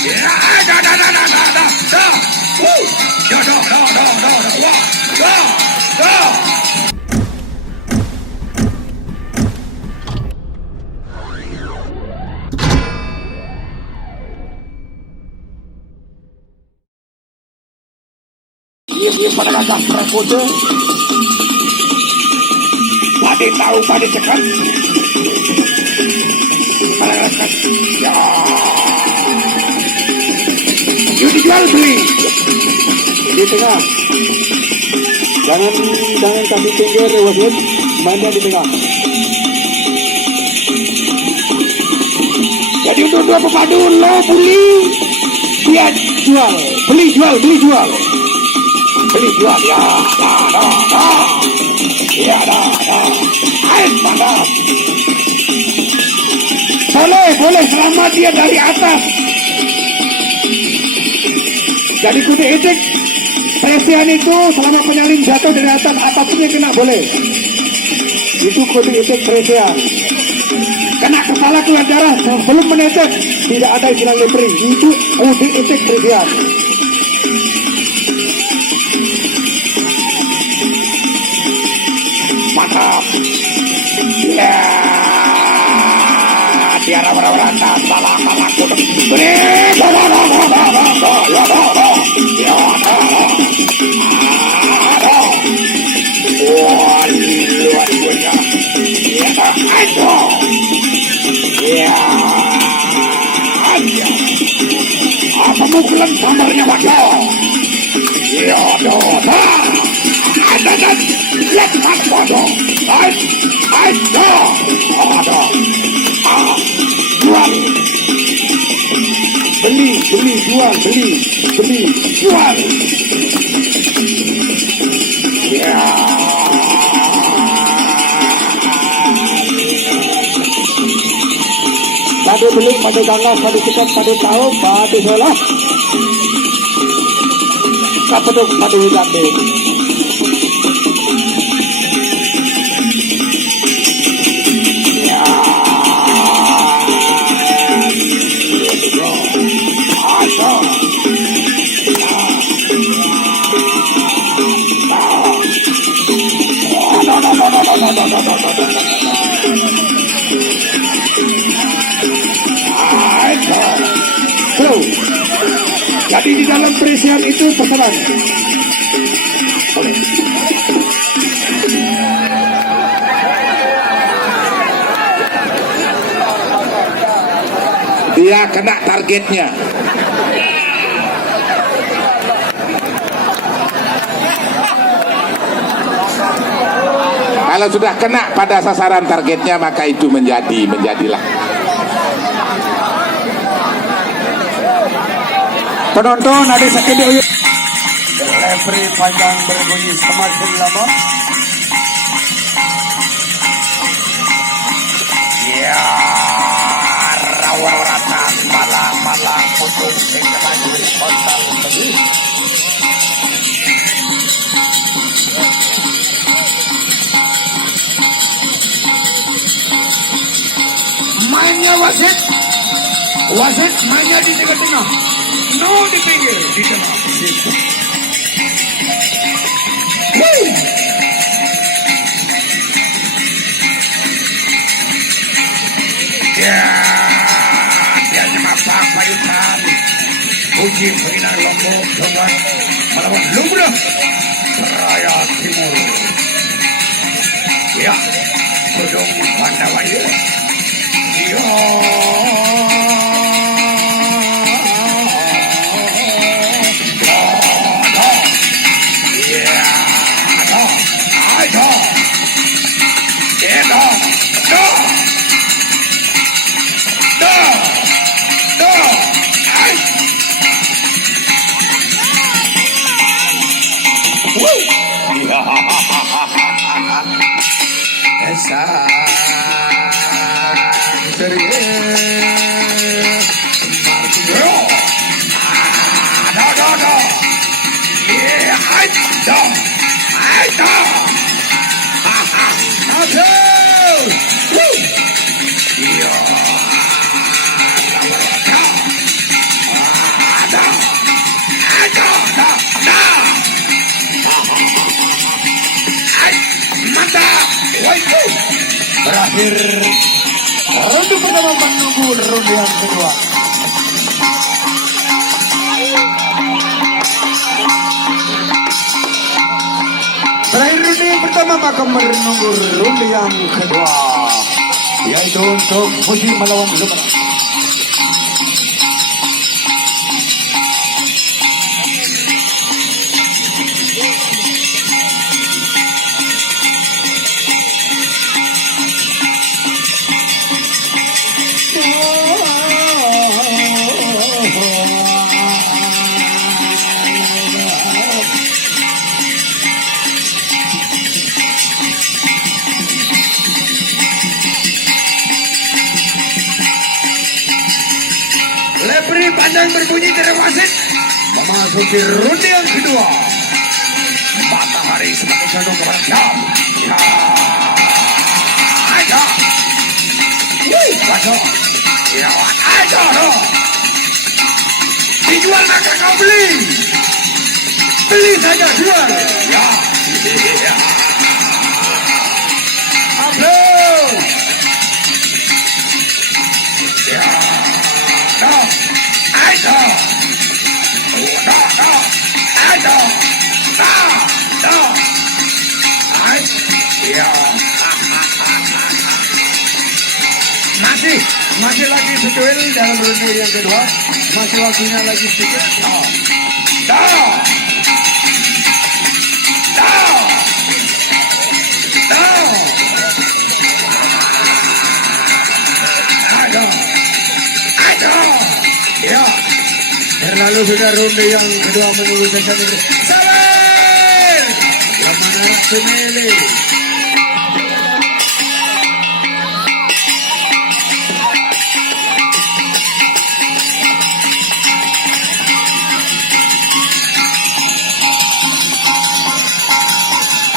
Ya, dah, dah, dah, dah, dah, dah, dah. Dah, dah, dah, dah, dah, dah. Wah, dah, dah. Ia pada atas perkode. Pade tahu, pade cekat. Ya. Yuk dijual beli. Di tengah. Jangan kasih pinggir wasit. Mainnya di tengah. Jadi untuk dua pepadu lo beli, dia jual, beli jual, beli jual, beli jual ya, ya, air panas. Boleh selama dia dari atas. Jadi kudu etik presian itu selama penyalin jatuh dari atas apapun yang kena boleh. Itu kode etik presian. Kena kepala keluar darah sebelum menetes Tidak ada istilah lepri. Itu kode etik presian. Mantap. Ya. Tiara berata salah kudu. Pemukulan samarnya wajah. Ya, ada lepas bodoh. Jual. Beli, jual, beli, Jual. Ya. Pade beli, pade ganas, pade cekat, pade tahu, pade salah. Kapeduk, pade widade. Jadi di dalam perisian itu pesanan. Dia kena targetnya. Kalau sudah kena pada sasaran targetnya maka itu menjadilah. Penonton ada sakit uyut. Referee panjang berbunyi semakin lama. Ya, rawat-rawatan malam putus dengan horizontal begini. Mainnya wasit mainnya di tengah-tengah. No di pinggir, di tengah. Ya, dia nyamapa payutan. Uji final Lombok coba melawan Lumrah Raya Timur. Ya, Sodong Pandawaya. Ya. berakhir. Ronde pertama menunggu ronde yang kedua. Terakhir ronde yang pertama maka menunggu ronde yang kedua, yaitu untuk Fuji melawan Lumrah. Referee panjang berbunyi tidak wasit memasuki ronde yang kedua. Matahari sebagai condong kepada jam. Ya, aja. Wih, baca. Ya, aja loh. Dijual maka kau beli. Beli saja jual. Ya. Ya. Aplaus. Ya. No. Aja. No, no. Aja. No, no. Ya. Masih lagi seduel dalam ronde yang kedua. Masih waktunya lagi sedikit. Ya, berlalu sudah ronde yang kedua menunggu sesi ini. Sabar, yang mana Sumeli.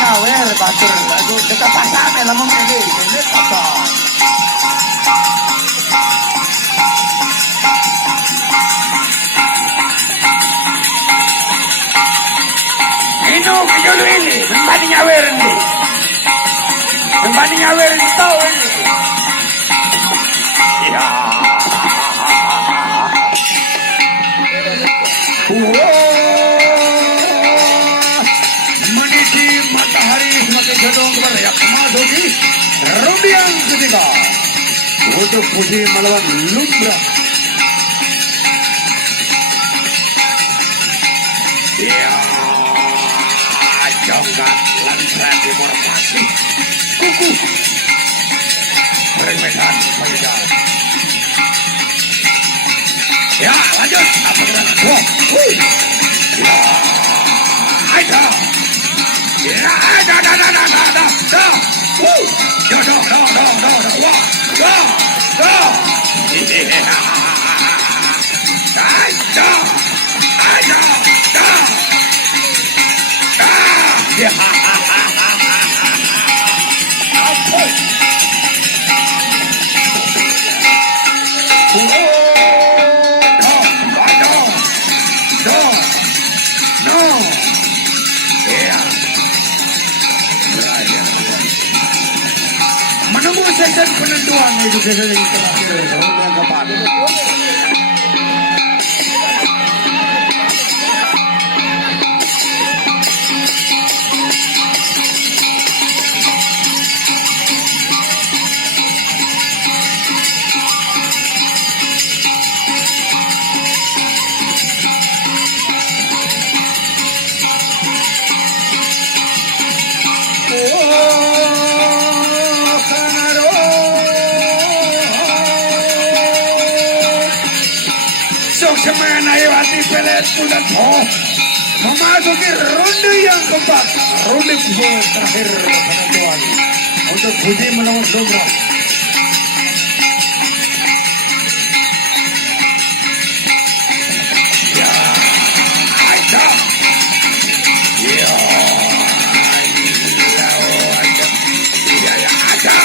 Kawer batur, aku dekat pasar dalam memilih, ini pasar. Ino kejolu ini, membanding awer ini. Membanding awer ini tahu ini. Ya. Meniti matahari semakin condong kepada yang memasuki ronde yang ketiga untuk Fuji melawan Lumrah. Ya. Jonggat lantas deportasi kuku permetan payudara. Ya lanjut apa gerangan ya ada ya ada menunggu sesi penentuan itu sesi yang terakhir ronde yang keempat. Semenai hati pelet bulan memasuki ronde yang keempat, ronde terakhir penentuan untuk Fuji melawan Lumrah. Ya, ada, ya, ada.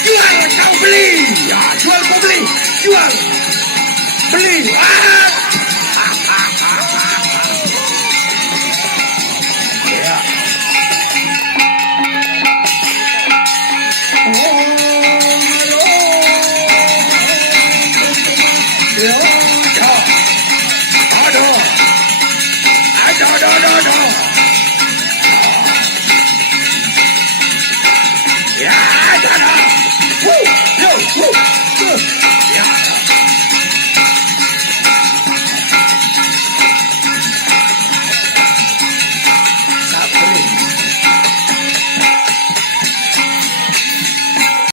Jual kau beli, ya, jual kau beli, jual, beli. Ya. ada.